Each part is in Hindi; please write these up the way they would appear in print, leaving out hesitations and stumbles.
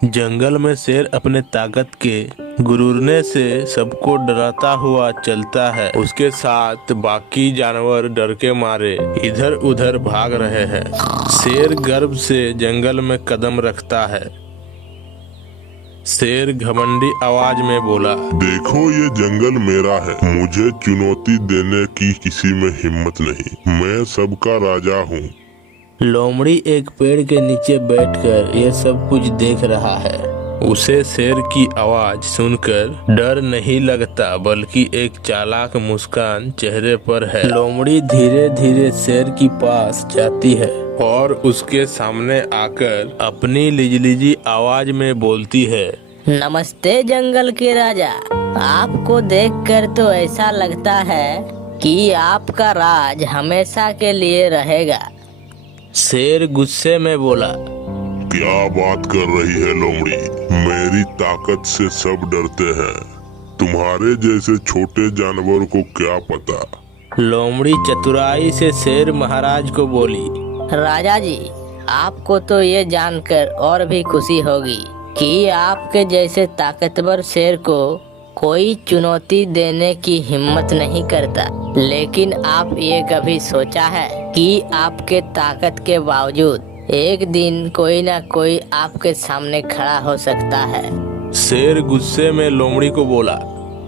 जंगल में शेर अपने ताकत के गुरूरने से सबको डराता हुआ चलता है। उसके साथ बाकी जानवर डर के मारे इधर उधर भाग रहे हैं। शेर गर्व से जंगल में कदम रखता है। शेर घमंडी आवाज में बोला, देखो ये जंगल मेरा है, मुझे चुनौती देने की किसी में हिम्मत नहीं। मैं सबका राजा हूँ। लोमड़ी एक पेड़ के नीचे बैठकर ये सब कुछ देख रहा है। उसे शेर की आवाज सुनकर डर नहीं लगता, बल्कि एक चालाक मुस्कान चेहरे पर है। लोमड़ी धीरे धीरे शेर की पास जाती है और उसके सामने आकर अपनी लिजलिजी आवाज में बोलती है, नमस्ते जंगल के राजा। आपको देखकर तो ऐसा लगता है कि आपका राज हमेशा के लिए रहेगा। शेर गुस्से में बोला, क्या बात कर रही है लोमड़ी? मेरी ताकत से सब डरते हैं, तुम्हारे जैसे छोटे जानवर को क्या पता। लोमड़ी चतुराई से शेर महाराज को बोली, राजा जी, आपको तो ये जानकर और भी खुशी होगी कि आपके जैसे ताकतवर शेर को कोई चुनौती देने की हिम्मत नहीं करता। लेकिन आप ये कभी सोचा है कि आपके ताकत के बावजूद एक दिन कोई ना कोई आपके सामने खड़ा हो सकता है। शेर गुस्से में लोमड़ी को बोला,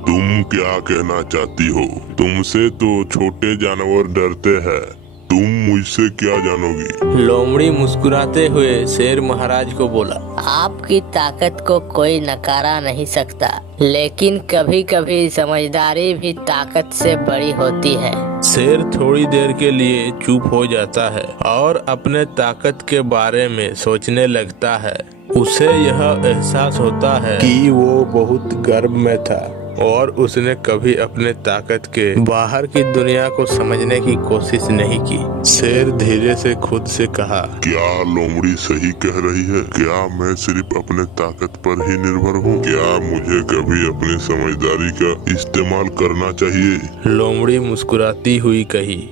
तुम क्या कहना चाहती हो? तुमसे तो छोटे जानवर डरते हैं, तुम मुझसे क्या जानोगी? लोमड़ी मुस्कुराते हुए शेर महाराज को बोला, आपकी ताकत को कोई नकारा नहीं सकता, लेकिन कभी कभी समझदारी भी ताकत से बड़ी होती है। शेर थोड़ी देर के लिए चुप हो जाता है और अपने ताकत के बारे में सोचने लगता है। उसे यह एहसास होता है कि वो बहुत गर्व में था और उसने कभी अपने ताकत के बाहर की दुनिया को समझने की कोशिश नहीं की। शेर धीरे से खुद से कहा, क्या लोमड़ी सही कह रही है? क्या मैं सिर्फ अपने ताकत पर ही निर्भर हूँ? क्या मुझे कभी अपनी समझदारी का इस्तेमाल करना चाहिए? लोमड़ी मुस्कुराती हुई कही,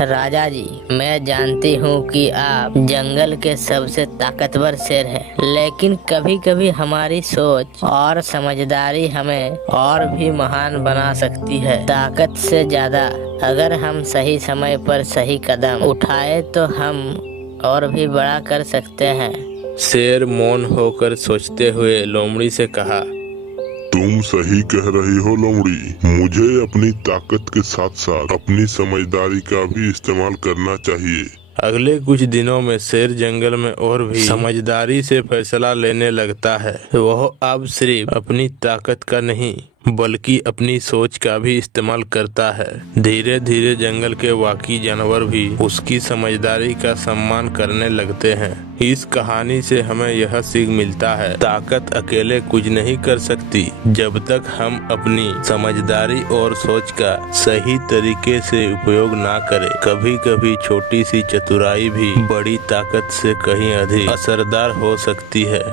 राजा जी, मैं जानती हूँ कि आप जंगल के सबसे ताकतवर शेर हैं, लेकिन कभी कभी हमारी सोच और समझदारी हमें और भी महान बना सकती है। ताकत से ज्यादा अगर हम सही समय पर सही कदम उठाए तो हम और भी बड़ा कर सकते हैं। शेर मौन होकर सोचते हुए लोमड़ी से कहा, तुम सही कह रही हो लोमड़ी, मुझे अपनी ताकत के साथ साथ अपनी समझदारी का भी इस्तेमाल करना चाहिए। अगले कुछ दिनों में शेर जंगल में और भी समझदारी से फैसला लेने लगता है। वह अब सिर्फ अपनी ताकत का नहीं बल्कि अपनी सोच का भी इस्तेमाल करता है। धीरे धीरे जंगल के बाकी जानवर भी उसकी समझदारी का सम्मान करने लगते हैं। इस कहानी से हमें यह सीख मिलता है, ताकत अकेले कुछ नहीं कर सकती जब तक हम अपनी समझदारी और सोच का सही तरीके से उपयोग ना करें। कभी कभी छोटी सी चतुराई भी बड़ी ताकत से कहीं अधिक असरदार हो सकती है।